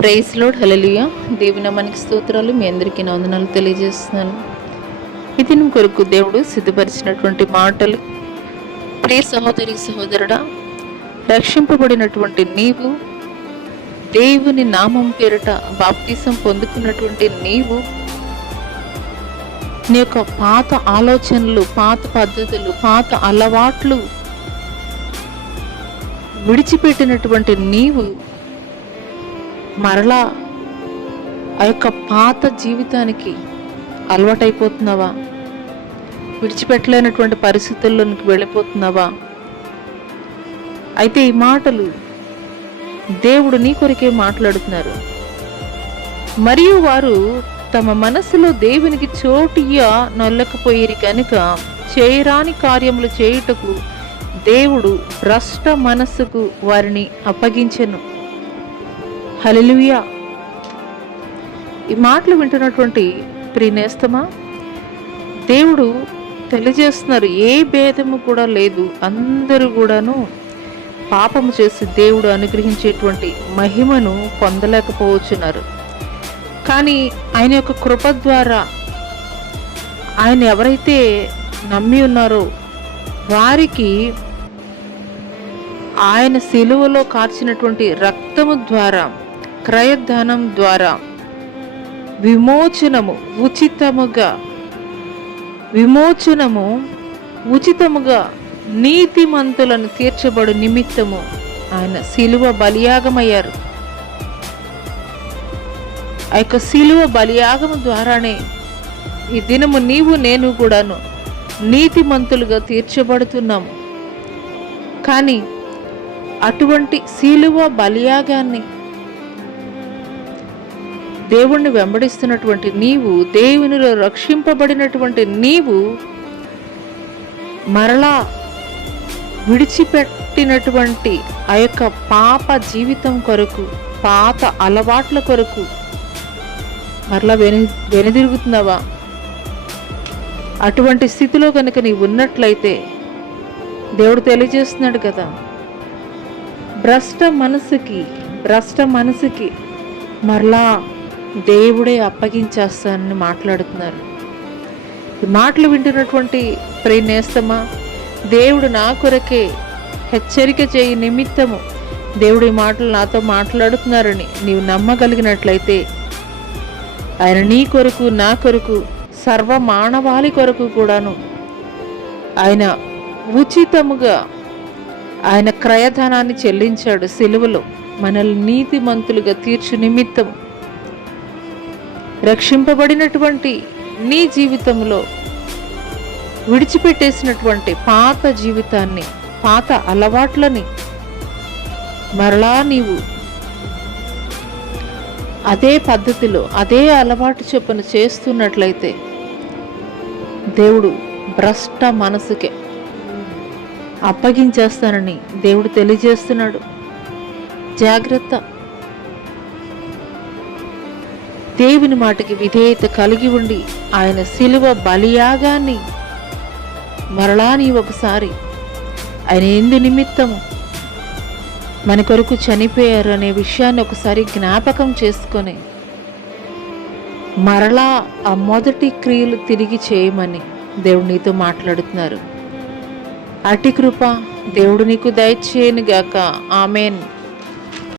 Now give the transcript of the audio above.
Praise lord, హల్లెలూయా. దేవుని నామానికి స్తోత్రాలు. మీ అందరికీ నా వందనాలు తెలియజేస్తున్నాను. ఈ దినం కొరకు దేవుడు సిద్ధపరిచినటువంటి మాటలు. ప్రియ సహోదరి సహోదరుడా, రక్షింపబడినటువంటి నీవు, దేవుని నామం పేరిట బాప్తిసం పొందుకున్నటువంటి నీవు, నీ యొక్క పాత ఆలోచనలు, పాత పద్ధతులు, పాత అలవాట్లు విడిచిపెట్టినటువంటి నీవు మరలా ఆ యొక్క పాత జీవితానికి అలవాటైపోతున్నావా? విడిచిపెట్టలేనటువంటి పరిస్థితుల్లోనికి వెళ్ళిపోతున్నావా? అయితే ఈ మాటలు దేవుడు నీ కొరికే మాట్లాడుతున్నారు. మరియు వారు తమ మనసులో దేవునికి చోటియ్య నొల్లకపోయిరి కనుక చేయరాని కార్యములు చేయుటకు దేవుడు భ్రష్ట మనస్సుకు వారిని అప్పగించెను. హల్లెలూయా. ఈ మాటలు వింటున్నటువంటి ప్రియనేస్తమా, దేవుడు తెలియజేస్తున్నారు, ఏ భేదము కూడా లేదు, అందరూ కూడాను పాపము చేసి దేవుడు అనుగ్రహించేటువంటి మహిమను పొందలేకపోవచ్చున్నారు. కానీ ఆయన యొక్క కృప ద్వారా ఆయన ఎవరైతే నమ్మి ఉన్నారో వారికి ఆయన సిలువలో కార్చినటువంటి రక్తము ద్వారా, క్రయధనం ద్వారా విమోచనము ఉచితముగా నీతిమంతులను తీర్చబడు నిమిత్తము ఆయన సిలువ బలియాగమయ్యారు. ఆ యొక్క సిలువ బలియాగము ద్వారానే ఈ దినము నీవు నేను కూడాను నీతిమంతులుగా తీర్చబడుతున్నాము. కానీ అటువంటి సిలువ బలియాగాన్ని దేవుణ్ణి వెంబడిస్తున్నటువంటి నీవు, దేవునిలో రక్షింపబడినటువంటి నీవు మరలా విడిచిపెట్టినటువంటి ఆ యొక్క పాప జీవితం కొరకు, పాత అలవాట్ల కొరకు మరలా వెనుదిరుగుతున్నావా? అటువంటి స్థితిలో కనుక నీవు ఉన్నట్లయితే దేవుడు తెలియజేస్తున్నాడు కదా, భ్రష్ట మనసుకి మరలా దేవుడే అప్పగించేస్తానని మాట్లాడుతున్నారు. ఈ మాటలు వింటున్నటువంటి ప్రియనేస్తమా, దేవుడు నా కొరకే హెచ్చరిక చేయి నిమిత్తము దేవుడు ఈ మాటలు నాతో మాట్లాడుతున్నారని నీవు నమ్మగలిగినట్లయితే ఆయన నీ కొరకు, నా కొరకు, సర్వ మానవాళి కొరకు కూడాను ఆయన ఉచితముగా ఆయన క్రయధనాన్ని చెల్లించాడు సిలువలో, మనల్ని నీతిమంతులుగా తీర్చు నిమిత్తము. రక్షింపబడినటువంటి నీ జీవితంలో విడిచిపెట్టేసినటువంటి పాత జీవితాన్ని, పాత అలవాట్లని మరలా నీవు అదే పద్ధతిలో, అదే అలవాటు చొప్పున చేస్తున్నట్లయితే దేవుడు భ్రష్ట మనసుకే అప్పగించేస్తానని దేవుడు తెలియజేస్తున్నాడు. జాగ్రత్త. దేవుని మాటకి విధేయత కలిగి ఉండి ఆయన సిలువ బలియాగాన్ని మరలా నీవు ఒకసారి ఆయన ఎందు నిమిత్తము మన కొరకు చనిపోయారు అనే విషయాన్ని ఒకసారి జ్ఞాపకం చేసుకొని మరలా ఆ మొదటి క్రియలు తిరిగి చేయమని దేవుడు నీతో మాట్లాడుతున్నారు. అటి కృప దేవుడు నీకు దయచేయనుగాక. ఆమెన్.